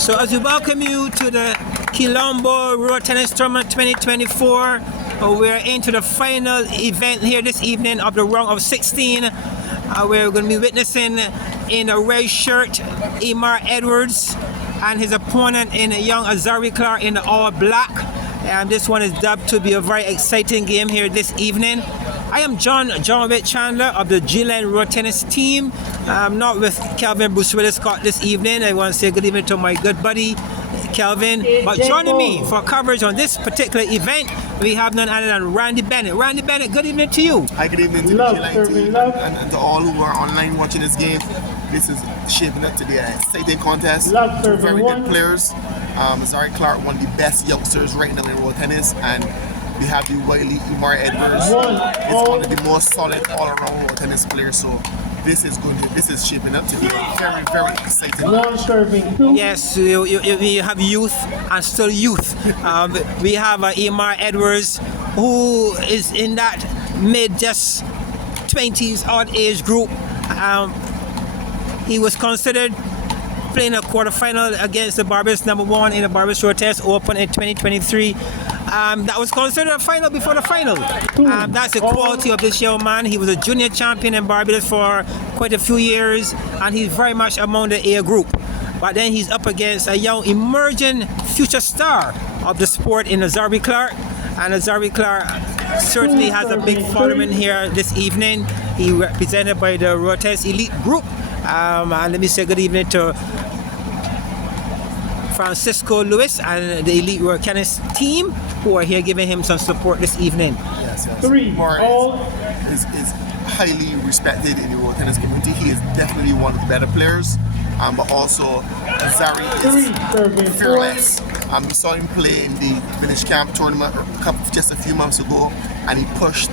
So as we welcome you to the Kilombo Road Tennis Tournament 2024, we're into the final event here this evening of the round of 16. We're going to be witnessing in a red shirt Emar Edwards and his opponent in young Azarie Clarke in all black. And this one is dubbed to be a very exciting game here this evening. I am John Witt Chandler of the G-Line Road Tennis team. I'm not with Kelvin Bruce Willis Scott this evening. I want to say good evening to my good buddy Kelvin. But joining me for coverage on this particular event, we have none other than Randy Bennett. Randy Bennett, good evening to you. Hi, good evening to the G-Line team and to all who are online watching this game. This is shaping up to be an exciting contest. Two very good players. Azarie Clarke, one of the best youngsters right now in road tennis, and we have the wily Emar Edwards. It's one of the most solid all-around road tennis players. So this is shaping up to be a very, very exciting. Yes, you have youth and still youth. We have Emar Edwards, who is in that mid just 20s odd age group. He was considered playing a quarterfinal against the Barbados #1 in the Barbados Road Tennis Open in 2023. That was considered a final before the final. That's the quality of this young man. He was a junior champion in Barbados for quite a few years, and he's very much among the A group. But then he's up against a young emerging future star of the sport in Azarie Clarke. And Azarie Clarke certainly has a big following here this evening. He represented by the Road Tennis Elite Group. And let me say good evening to Francisco Lewis and the Elite Road Tennis team who are here giving him some support this evening. Yes. Emar is highly respected in the road tennis community. He is definitely one of the better players, but also Azarie is fearless. We saw him play in the Village Camp tournament just a few months ago, and he pushed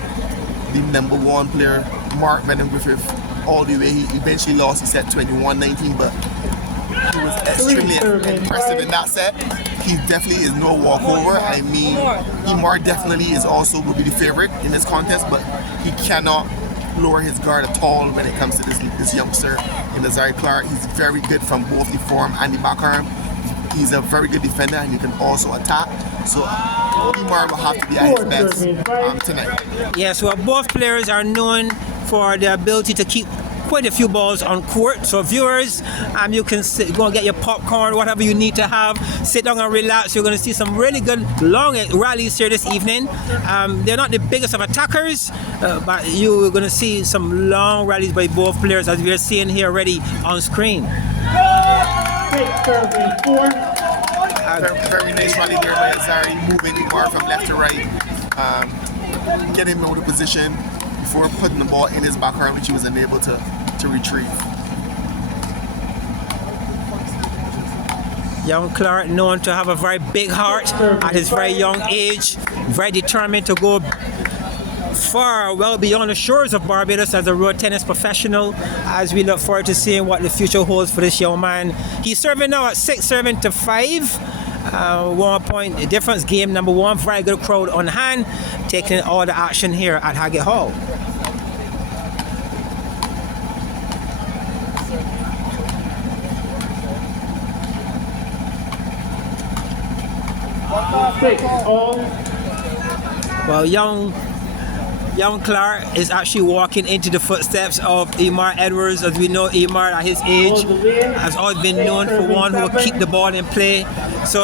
the #1 player, Mark Griffith, all the way. He eventually lost his set 21-19, but he was extremely impressive in that set. He definitely is no walkover. I mean, Emar definitely is also will be the favorite in this contest, but he cannot lower his guard at all when it comes to this youngster in Azarie Clarke. He's very good from both the forehand and the backhand. He's a very good defender, and he can also attack. So Emar will have to be at his best tonight. Yes, well, both players are known for their ability to keep quite a few balls on court. So viewers, you can go and get your popcorn, whatever you need to have, sit down and relax. You're going to see some really good long rallies here this evening. They're not the biggest of attackers, but you're going to see some long rallies by both players, as we're seeing here already on screen. Very nice rally there by Azarie, moving Emar from left to right, getting him out of position before putting the ball in his backhand, which he was unable to retrieve. Young Clarke, known to have a very big heart at his very young age, very determined to go far, well beyond the shores of Barbados as a road tennis professional, as we look forward to seeing what the future holds for this young man. He's serving now at 6-7-5. 1 point difference, game #1. Very good crowd on hand, taking all the action here at Haggett Hall. Well, young Clarke is actually walking into the footsteps of Emar Edwards. As we know, Emar at his age has always been known for one who will keep the ball in play. So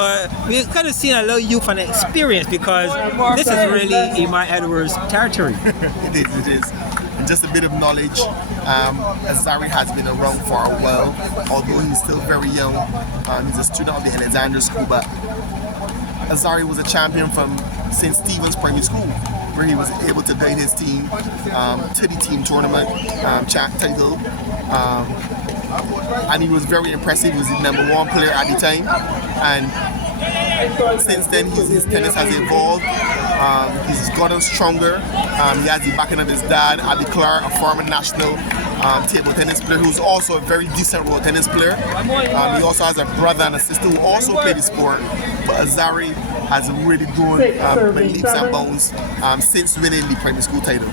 we're kind of seeing a little youth and experience, because this is really Emar Edwards' territory. It is. And just a bit of knowledge, Azarie has been around for a while, although he's still very young. He's a student of the Alexander School, but Azarie was a champion from St. Stephen's Primary School, where he was able to guide his team to the team tournament title. And he was very impressive. He was the #1 player at the time. And since then, his tennis has evolved. He's gotten stronger. He has the backing of his dad, Abi Clarke, a former national table tennis player who's also a very decent road tennis player. He also has a brother and a sister who also play the sport. But Azarie has really grown by leaps and bounds since winning the primary school title.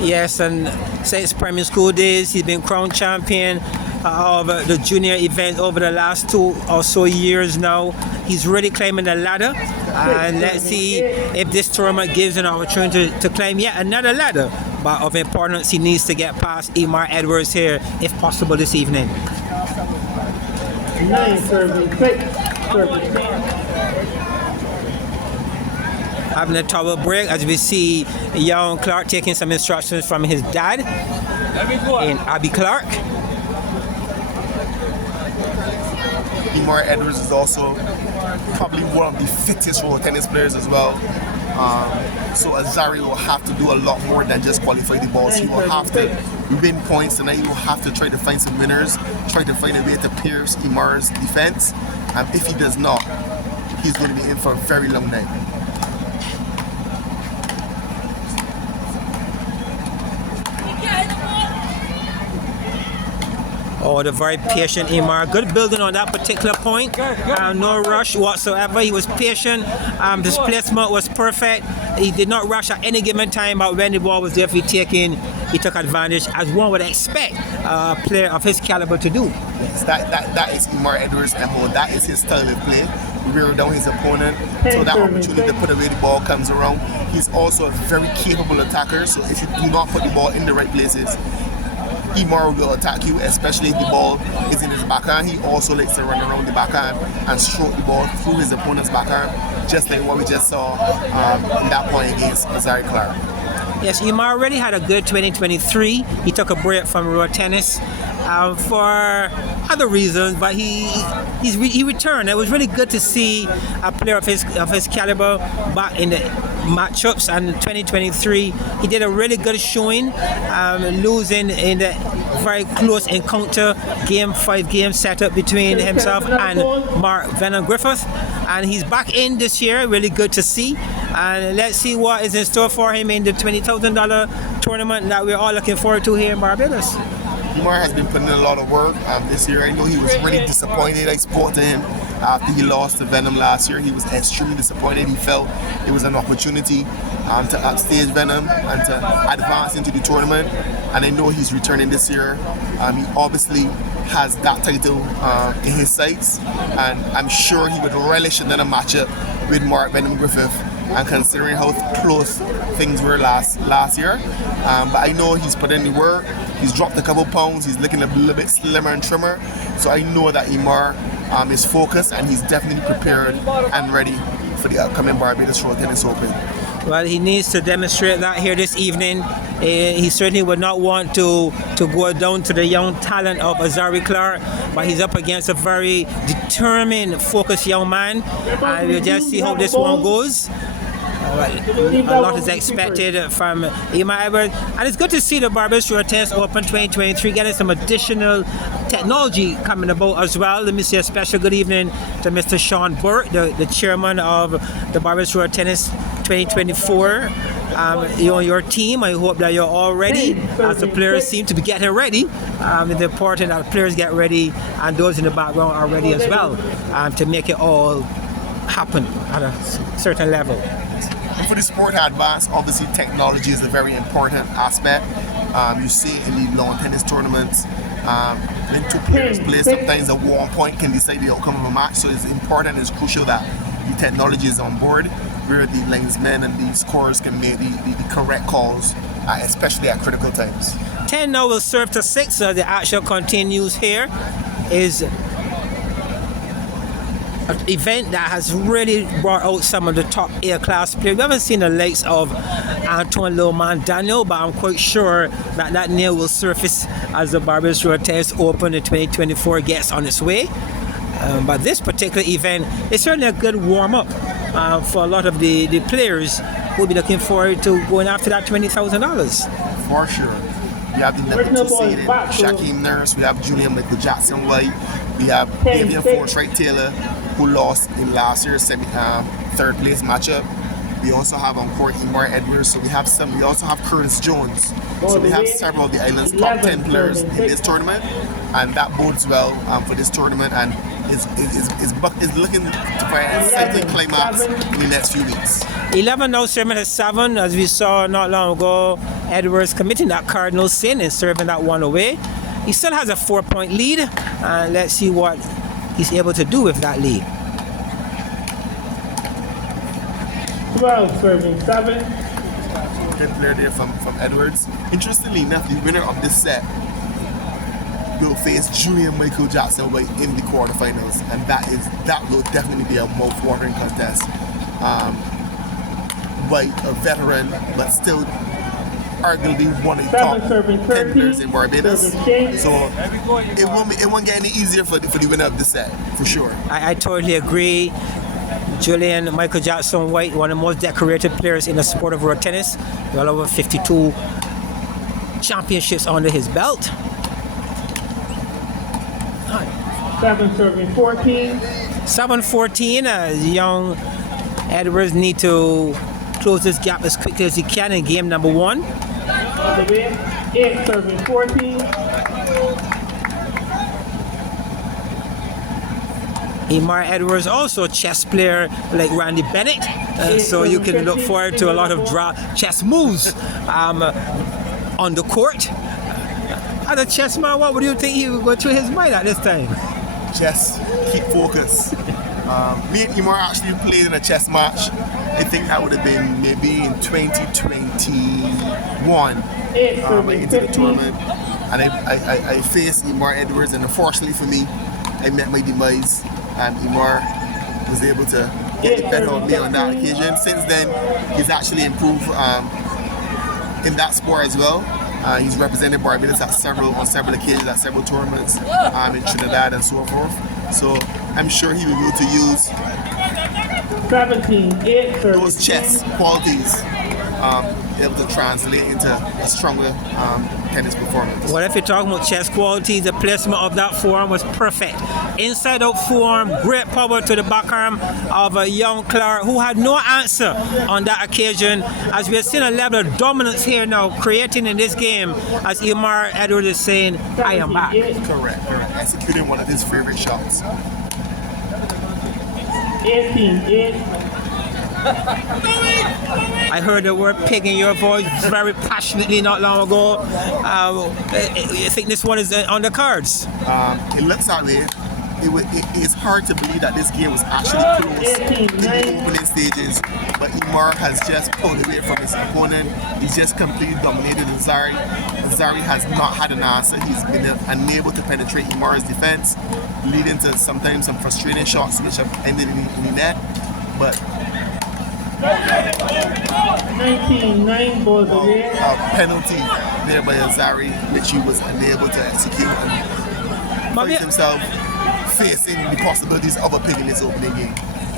Yes, and since primary school days, he's been crowned champion of the junior event over the last 2 or so years now. He's really climbing the ladder, and let's see if this tournament gives an opportunity to climb yet another ladder. But of importance, he needs to get past Emar Edwards here, if possible, this evening. 9 serving 6. Having a towel break as we see young Clarke taking some instructions from his dad in Abby Clarke. Emar Edwards is also probably one of the fittest road tennis players as well. So Azarie will have to do a lot more than just qualify the balls. He will have to win points tonight. He will have to try to find some winners, try to find a way to pierce Emar's defense. And if he does not, he's going to be in for a very long night. Oh, the very patient Emar. Good building on that particular point. No rush whatsoever. He was patient. His placement was perfect. He did not rush at any given time, but when the ball was there for taking, he took advantage, as one would expect a player of his caliber to do. Yes, that is Emar Edwards, and that is his style of play. Wear down his opponent, so that opportunity to put away the ball comes around. He's also a very capable attacker, so if you do not put the ball in the right places, Emar will attack you, especially if the ball is in his backhand. He also likes to run around the backhand and stroke the ball through his opponent's backhand, just like what we just saw in that point against Azarie Clarke. Yes, Emar already had a good 2023. He took a break from road tennis for other reasons, but he returned. It was really good to see a player of his caliber back in the matchups. And in 2023, he did a really good showing, losing in the very close encounter, game 5 game setup between himself and Mark Venom Griffith. And he's back in this year, really good to see. And let's see what is in store for him in the $20,000 tournament that we're all looking forward to here in Barbados. Emar has been putting in a lot of work this year. I know he was really disappointed. I spoke to him after he lost to Venom last year. He was extremely disappointed. He felt it was an opportunity to upstage Venom and to advance into the tournament. And I know he's returning this year. He obviously has that title in his sights, and I'm sure he would relish another matchup with Mark Venom Griffith. And considering how close things were last year, but I know he's put in the work. He's dropped a couple pounds. He's looking a little bit slimmer and trimmer. So I know that Emar is focused, and he's definitely prepared and ready for the upcoming Barbados Road Tennis Open. Well, he needs to demonstrate that here this evening. He certainly would not want to go down to the young talent of Azarie Clarke, but he's up against a very determined, focused young man. And we'll just see how this one goes. A lot is expected from Emar Edwards, and it's good to see the Barbados Road Tennis Open 2023 getting some additional technology coming about as well. Let me say a special good evening to Mr. Sean Burke, the chairman of the Barbados Road Tennis 2024. Your team, I hope that you're all ready, as the players seem to be getting ready. It's important that the players get ready, and those in the background are ready as well, to make it all happen at a certain level. And for the sport to advance, obviously technology is a very important aspect. You see it in the lawn tennis tournaments. When two players play, sometimes a warm point can decide the outcome of a match. So it's important, it's crucial that the technology is on board, where the linesmen and the scorers can make the correct calls, especially at critical times. 10 now will serve to 6, so the action continues here. Is an event that has really brought out some of the top A-class players. We haven't seen the likes of Antoine Loman Daniel, but I'm quite sure that name will surface as the Barbados Road Tennis Open in 2024 gets on its way. But this particular event is certainly a good warm-up for a lot of the players who will be looking forward to going after that $20,000. For sure. We have the number 2 seeded Shaquem Nurse. We have Julian Michael Jackson White. We have Davian Forsyth Taylor, who lost in last year's third place matchup. We also have on court Emar Edwards. So we also have Curtis Jones. So we have several of the island's top 10 players in this tournament, and that bodes well for this tournament, and is looking for an exciting climax in the next few weeks. 11 now serving at 7, as we saw not long ago. Edwards committing that cardinal sin and serving that one away. He still has a 4-point lead. Let's see what he's able to do with that lead. 12 serving 7. Good player there from Edwards. Interestingly enough, the winner of this set will face Julian Michael Jackson in the quarterfinals, and that will definitely be a mouth-watering contest. White, a veteran, but still arguably one of the top 10 players in Barbados. So it won't get any easier for the winner of the set, for sure. I totally agree. Julian Michael Jackson White, one of the most decorated players in the sport of road tennis, well over 52 championships under his belt. 7 serving 14. 7-14. Young Edwards need to close this gap as quickly as he can in game number 1. Azarie, 8 serving 14. Emar Edwards, also a chess player like Randy Bennett, so you can look forward to a lot of chess moves on the court. As a chess man, what would you think he would go through his mind at this time? Chess, keep focus. Me and Emar actually played in a chess match. I think that would have been maybe in 2021 into the tournament. And I faced Emar Edwards, and unfortunately for me, I met my demise. Emar was able to get the better of me on that occasion. Since then, he's actually improved in that sport as well. He's represented Barbados on several occasions at several tournaments in Trinidad and so forth. So I'm sure he will be able to use 17, those chess qualities able to translate into a stronger tennis performance. Well, if you're talking about chess qualities, the placement of that forearm was perfect. Inside out forearm, great power to the backarm of a young Clarke who had no answer on that occasion. As we are seeing a level of dominance here now, creating in this game, as Emar Edwards is saying, I am back. Correct. Executing one of his favorite shots. 18, I heard the word pig in your voice very passionately not long ago. I think this one is on the cards. It looks that way. It's hard to believe that this game was actually close in the opening stages, but Emar has just pulled away from his opponent. He's just completely dominated Azarie. Azarie has not had an answer. He's been unable to penetrate Emar's defense, leading to sometimes some frustrating shots which have ended in the net. But 19-9 balls away. A penalty there by Azarie, which he was unable to execute, and finds himself facing the possibilities of a pig in this opening game.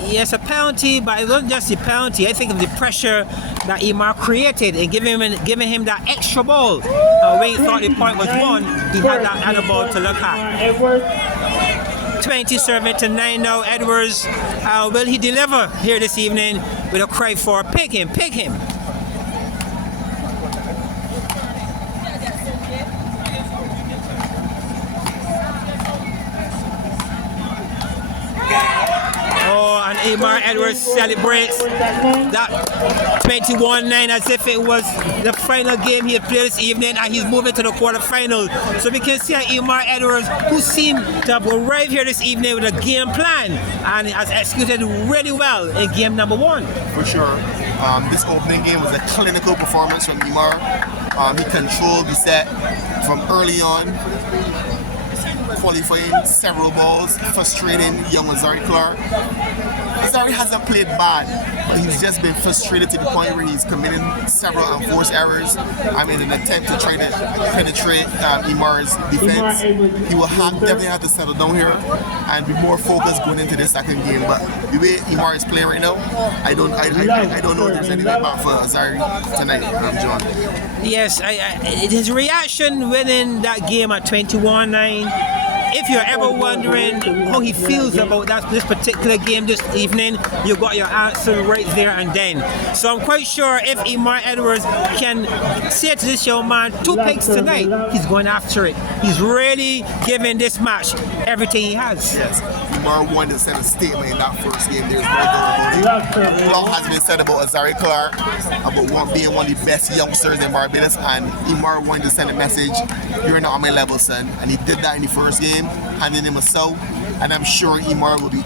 Yes, a penalty, but it wasn't just the penalty. I think of the pressure that Emar created and giving him that extra ball. When he thought the point was won, he had that other ball to look at. 20-9 now. Edwards, will he deliver here this evening with a cry for pick him? Oh, and Emar Edwards celebrates that 21-9 as if it was the final game he had played this evening, and he's moving to the quarterfinals. So we can see Emar Edwards, who seemed to have arrived here this evening with a game plan and has executed really well in game number 1. For sure. This opening game was a clinical performance from Emar. He controlled the set from early on, qualifying several balls, frustrating young Azarie Clarke. Azarie hasn't played bad, but he's just been frustrated to the point where he's committing several unforced errors. In an attempt to try to penetrate Emar's defense. He will definitely have to settle down here and be more focused going into the second game. But the way Emar is playing right now, I don't know if there's anything back for Azarie tonight, John. Yes, his reaction winning that game at 21-9. If you're ever wondering how he feels about this particular game this evening, you got your answer right there and then. So I'm quite sure if Emar Edwards can say to this young man, 2 picks tonight, he's going after it. He's really giving this match everything he has. Yes, Emar wanted to send a statement in that first game. There's no doubt about it. A lot has been said about Azarie Clarke, about being one of the best youngsters in Barbados, and Emar wanted to send a message, you're not on my level, son. And he did that in the first game, handing him a sow, and I'm sure Emar will be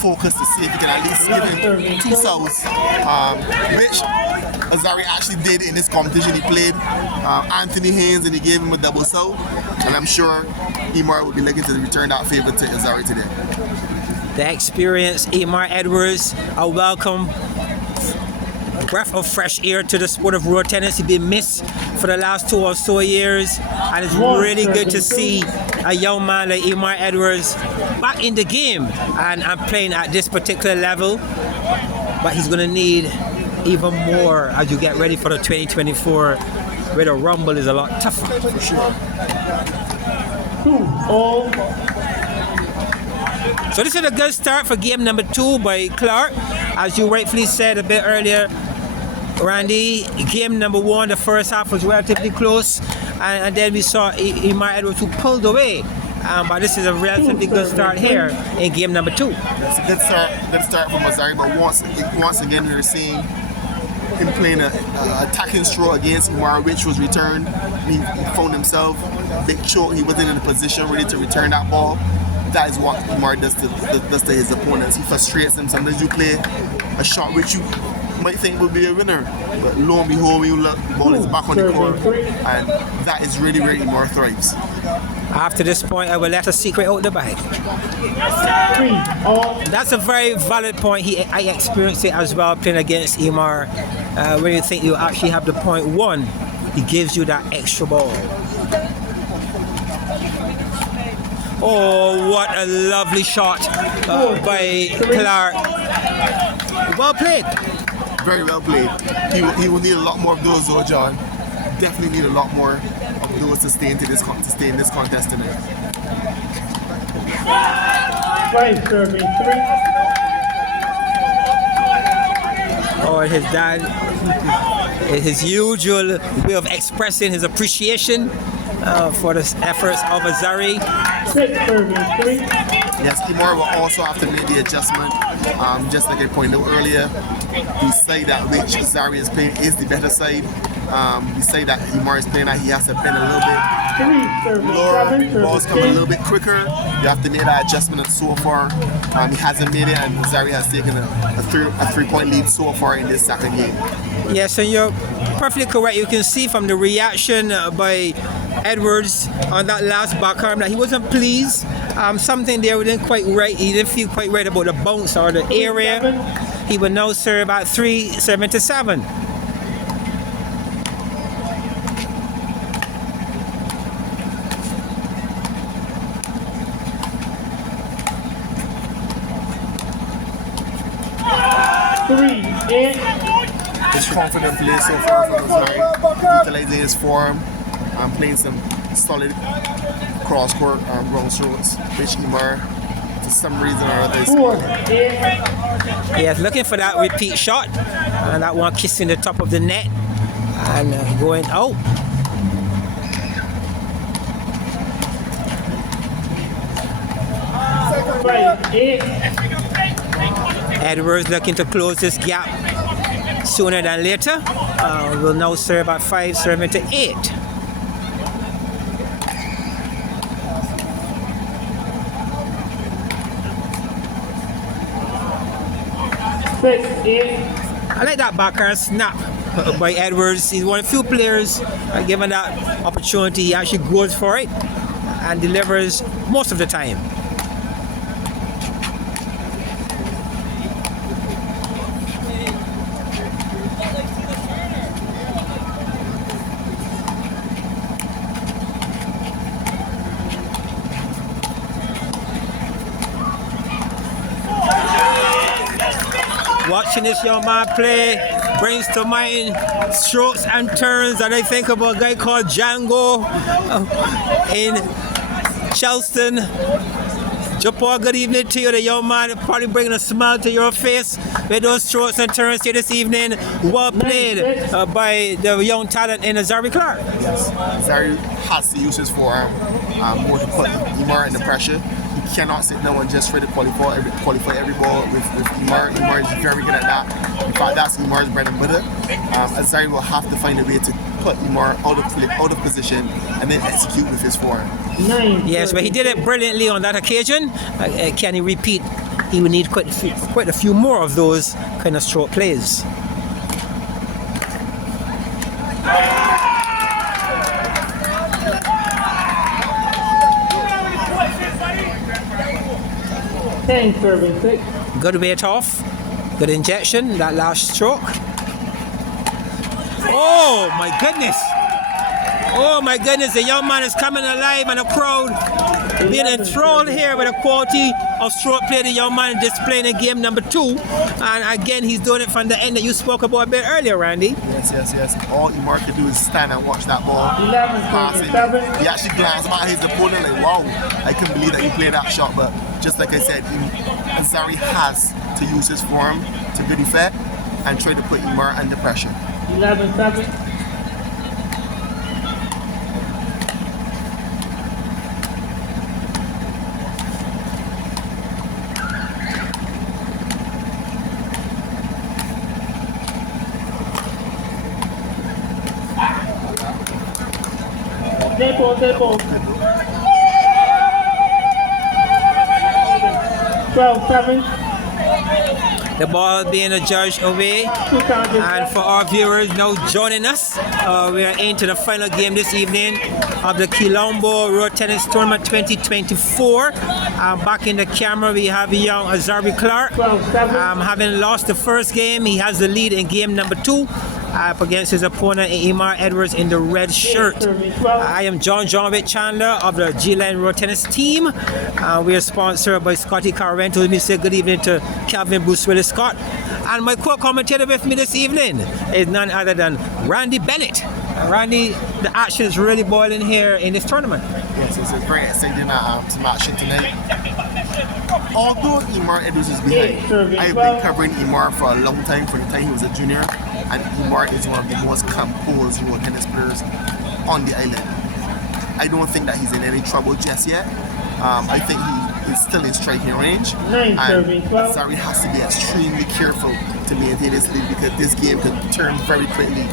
focused to see if he can at least give him 2 sows, which Azarie actually did in this competition. He played Anthony Haynes and he gave him a double sow, and I'm sure Emar will be looking to return that favor to Azarie today. The experienced Emar Edwards, a welcome breath of fresh air to the sport of road tennis. He's been missed for the last 2 or so years, and it's really good to see a young man like Emar Edwards back in the game and playing at this particular level. But he's going to need even more as you get ready for the 2024, where the rumble is a lot tougher. For sure. 2-all. So this is a good start for game number 2 by Clarke. As you rightfully said a bit earlier, Randy, game number 1, the first half was relatively close, and then we saw Emar Edwards who pulled away. But this is a relatively good start here in game number 2. It's a good start from Azarie, but once again we're seeing him playing an attacking stroke against Emar, which was returned. He found himself big choke. He wasn't in a position ready to return that ball. That is what Emar does to his opponents. He frustrates them. Sometimes you play a shot which you might think will be a winner, but lo and behold, when you look, the ball is back on the court, and that is really where Emar thrives. After this point, I will let a secret out the bag. 3-all. That's a very valid point. I experienced it as well playing against Emar. When you think you actually have the point 1, he gives you that extra ball. Oh, what a lovely shot by Clarke. Well played. Very well played. He will need a lot more of those, though, John. Definitely need a lot more of those to stay in this contest tonight. 5 serving 3. Oh, his dad, his usual way of expressing his appreciation for the efforts of Azarie. 6 serving 3. Yes, Emar will also have to make the adjustment. Just like I pointed out earlier, the side that which Azarie is playing is the better side. The side that Emar is playing at, he has to bend a little bit 3 serving lower, 7. balls come a little bit quicker. You have to make that adjustment, and so far he hasn't made it, and Azarie has taken a 3-point lead so far in this second game. Yes, and you're perfectly correct. You can see from the reaction by Edwards on that last backhand that he wasn't pleased. Something there wasn't quite right. He didn't feel quite right about the bounce or the area. He will now serve at 3-7. His confident play so far from Azarie, utilizing his form and playing some solid cross-court ground strokes, which Emar, for some reason or other, is 4-8. Yes, looking for that repeat shot, and that one kissing the top of the net and going out. Edwards looking to close this gap sooner than later. Will now serve at 5-8. I like that backhand snap by Edwards. He's one of the few players given that opportunity, he actually goes for it and delivers most of the time. Watching this young man play brings to mind strokes and turns, and I think about a guy called Django in Charleston. Japan, good evening to you. The young man probably bringing a smile to your face with those strokes and turns here this evening. Well played by the young talent in Azarie Clarke. Yes, Azarie has to use his forearm more to put Emar under pressure. he cannot sit down and just try to qualify every ball with Emar. Emar is very good at that. In fact, that's Emar's bread and butter. Azarie will have to find a way to put Emar out of position and then execute with his forehand. Yes, but he did it brilliantly on that occasion. Can he repeat? He would need quite a few more of those kind of stroke plays. Serving 6. Good weight off, good injection, that last stroke. Oh my goodness! Oh my goodness, the young man is coming alive and the crowd being enthralled here with the quality of stroke play the young man displaying in game number 2. And again, he's doing it from the end that you spoke about a bit earlier, Randy. Yes. All Emar can do is stand and watch that ball. 11, He actually glanced by his opponent like, wow, I can't believe that he played that shot. But just like I said, Azarie has to use his form to good effect and try to put Emar under pressure. 11-7. Table. 12-7. The ball being adjudged away. And for our viewers now joining us, we are into the final game this evening of the Kilombo Road Tennis Tournament 2024. Back in the camera we have young Azarie Clarke. Having lost the first game, he has the lead in game number 2. Up against his opponent Emar Edwards in the red shirt. I am John Chandler of the G-Line Road Tennis team. We are sponsored by Scotty Carvento. Let me say good evening to Calvin Bruce Willis Scott. And my co-commentator with me this evening is none other than Randy Bennett. Randy, the action is really boiling here in this tournament. Yes, it's a very exciting some action tonight. Although Emar Edwards is behind, I've been covering Emar for a long time, from the time he was a junior. And Emar is one of the most composed tennis players on the island. I don't think that he's in any trouble just yet. I think he is still in striking range. And Azarie has to be extremely careful to maintain his lead, because this game could turn very quickly.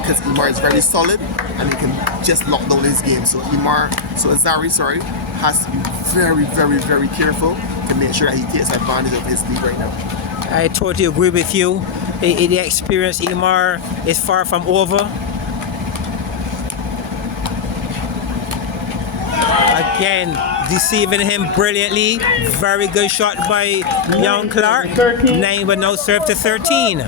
Because Emar is very solid and he can just lock down his game. So Azarie, has to be very, very, very careful to make sure that he takes advantage of his lead right now. I totally agree with you. The experience Emar is far from over. Again, deceiving him brilliantly. Very good shot by young Clarke. 9 but no serve to 13.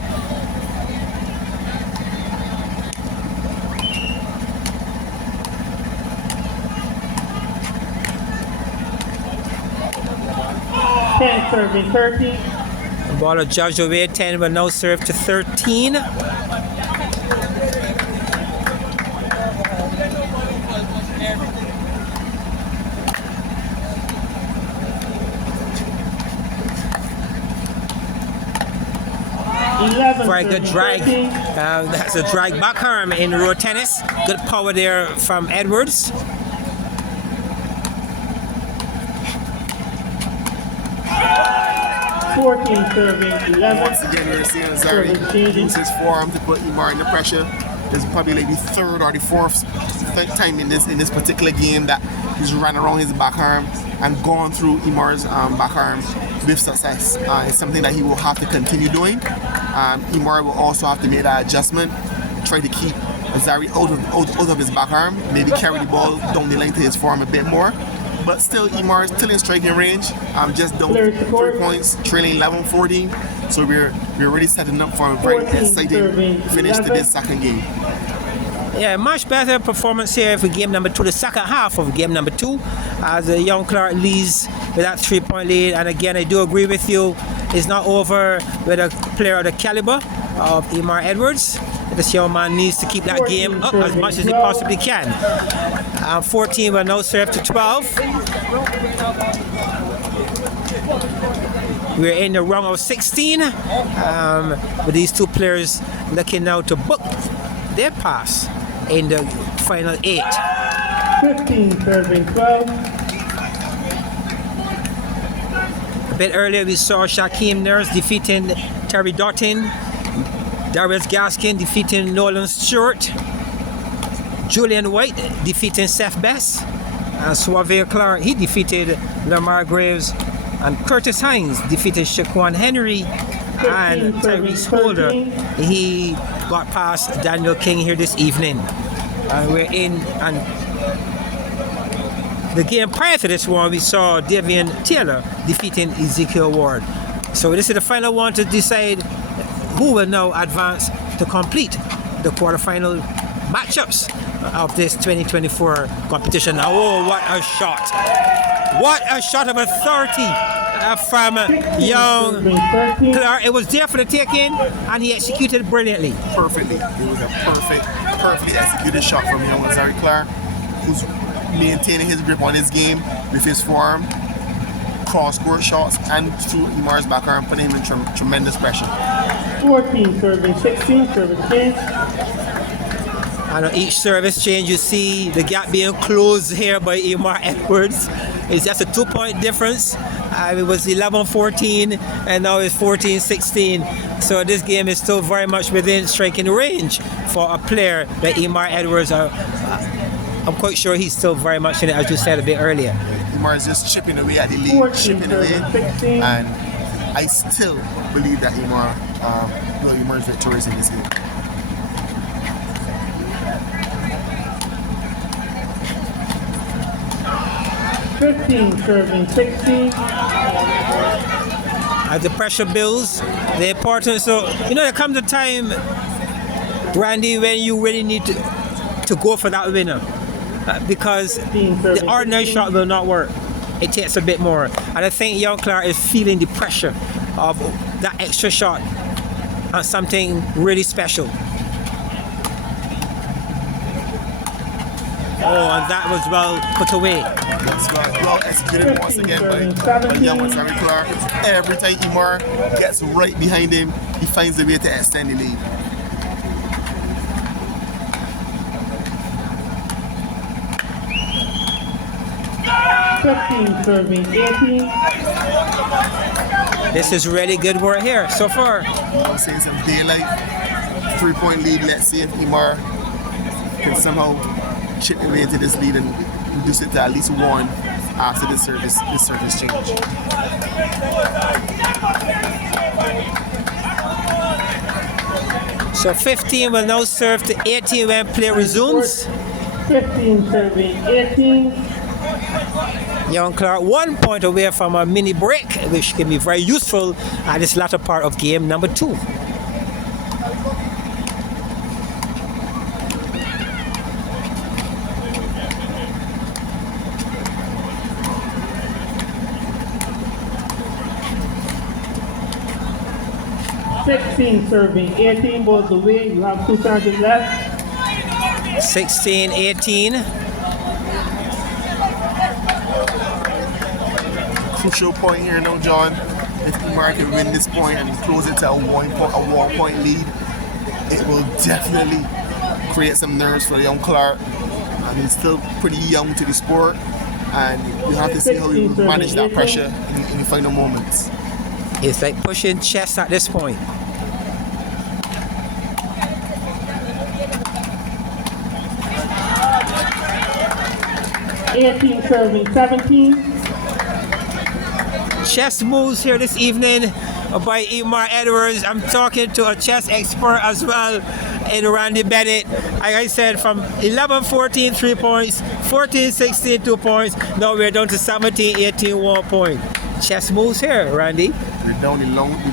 Serving 13. Ball adjudged away, 10 but no serve to 13. Very good drag. That's a drag backhand in road tennis. Good power there from Edwards. Serving 11. Once again, we're seeing Azarie use his forearm to put Emar under pressure. This is probably like the third or the fourth time in this particular game that he's run around his backarm and gone through Emar's backarm with success. It's something that he will have to continue doing. Emar will also have to make that adjustment, try to keep Azarie out of his backarm, maybe carry the ball down the lane to his forearm a bit more. But still, Emar is still in striking range. Just down 3 points, trailing 11-14. So we're really setting up for a very exciting finish to this second game. Yeah, much better performance here for game number 2, the second half of game number 2, as the young Clarke leads with that 3-point lead. And again, I do agree with you, it's not over with a player of the caliber of Emar Edwards. This young man needs to keep that game up as much as he possibly can. 14 but no serve to 12. We're in the round of 16 with these two players looking now to book their pass in the final 8. 15 serving 12. A bit earlier, we saw Shaquem Nurse defeating Terry Dottin, Darius Gaskin defeating Nolan Stewart, Julian White defeating Seth Best, and Suave Clarke, he defeated Lamar Graves, and Curtis Hines defeated Shaquan Henry, and Tyrese Holder, he got past Daniel King here this evening. And we're in, and the game prior to this one, we saw Davian Taylor defeating Ezekiel Ward. So this is the final one to decide who will now advance to complete the quarterfinal matchups of this 2024 competition. Oh, what a shot! What a shot of authority from young Clarke. It was there for the taking, and he executed brilliantly. Perfectly. It was a perfectly executed shot from young Azarie Clarke, who's maintaining his grip on his game with his forearm, cross-court shots, and through Emar's backarm, putting him in tremendous pressure. 14 serving 16, service change. And on each service change, you see the gap being closed here by Emar Edwards. It's just a 2-point difference. It was 11-14, and now it's 14-16. So this game is still very much within striking range for a player that Emar Edwards. I'm quite sure he's still very much in it, as you said a bit earlier. Emar is just chipping away at the lead, chipping away, and I still believe that Emar is victorious in this game. Serving 16. As the pressure builds, the importance. So there comes a time, Randy, when you really need to go for that winner, because the ordinary shot will not work. It takes a bit more, and I think young Clarke is feeling the pressure of that extra shot on something really special. Oh, and that was well put away. That's well executed once again by young Azarie Clarke. Every time Emar gets right behind him, he finds a way to extend the lead. Serving 18. This is really good work here so far. I'm saying some daylight, 3-point lead. Let's see if Emar can somehow chip away into this lead and reduce it to at least 1 after this service change. So 15 will now serve to 18 when play resumes. 15 serving 18. Young Clarke 1 point away from a mini break, which can be very useful at this latter part of game number 2. Serving 18, both the way. You have 2 seconds left. 16-18. Crucial point here now, John. If Emar can win this point and close it to a 1-point lead, it will definitely create some nerves for young Clarke. And he's still pretty young to the sport, and you have to see how he will manage that pressure in the final moments. It's like pushing chess at this point. Serving 17. Chess moves here this evening by Emar Edwards. I'm talking to a chess expert as well in Randy Bennett. Like I said, from 11-14 3 points, 14-16 2 points. Now we're down to 17-18 1 point. Chess moves here, Randy. We're down the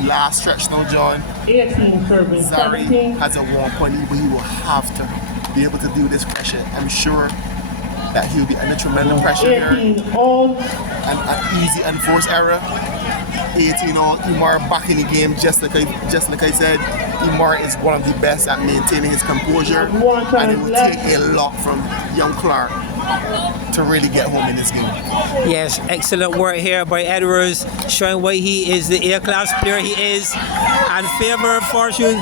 last stretch now, John. 18 serving Azarie 17. has a 1-point lead, but he will have to be able to do this pressure. I'm sure that he'll be under tremendous pressure here. 18 all. And an easy unforced error. 18 all. Emar back in the game, just like I said. Emar is one of the best at maintaining his composure, and it will take a lot from young Clarke to really get home in this game. Yes, excellent work here by Edwards, showing why he is the A-class player he is, and favor fortune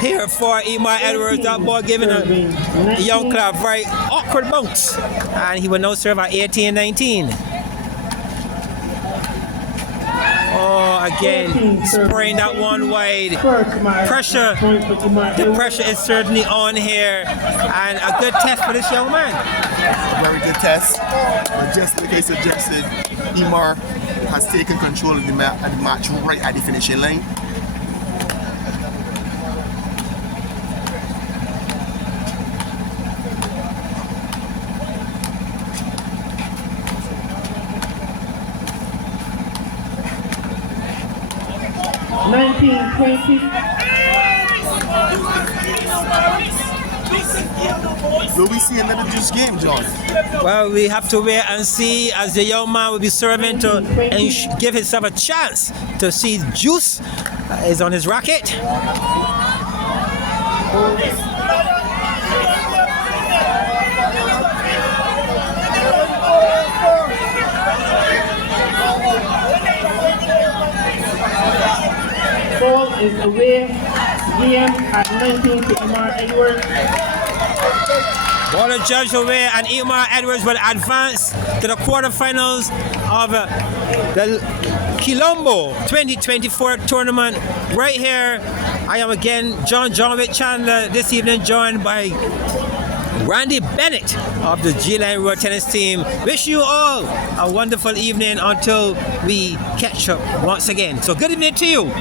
here for Emar Edwards. That ball giving a young Clarke very awkward bounce, and he will now serve at 18-19. again, spraying that one wide. Pressure, the pressure is certainly on here, and a good test for this young man. Very good test, but just like I suggested, Emar has taken control of the match right at the finishing line. Will we see another juice game, John? Well, we have to wait and see, as the young man will be serving to give himself a chance to see juice is on his racket. Ball is away. Game at 19 to Emar Edwards. Ball adjudged away, and Emar Edwards will advance to the quarterfinals of the Kilombo 2024 tournament. Right here, I am again John Wick Chandler, this evening joined by Randy Bennett of the G-Line Road Tennis team. Wish you all a wonderful evening until we catch up once again. So good evening to you.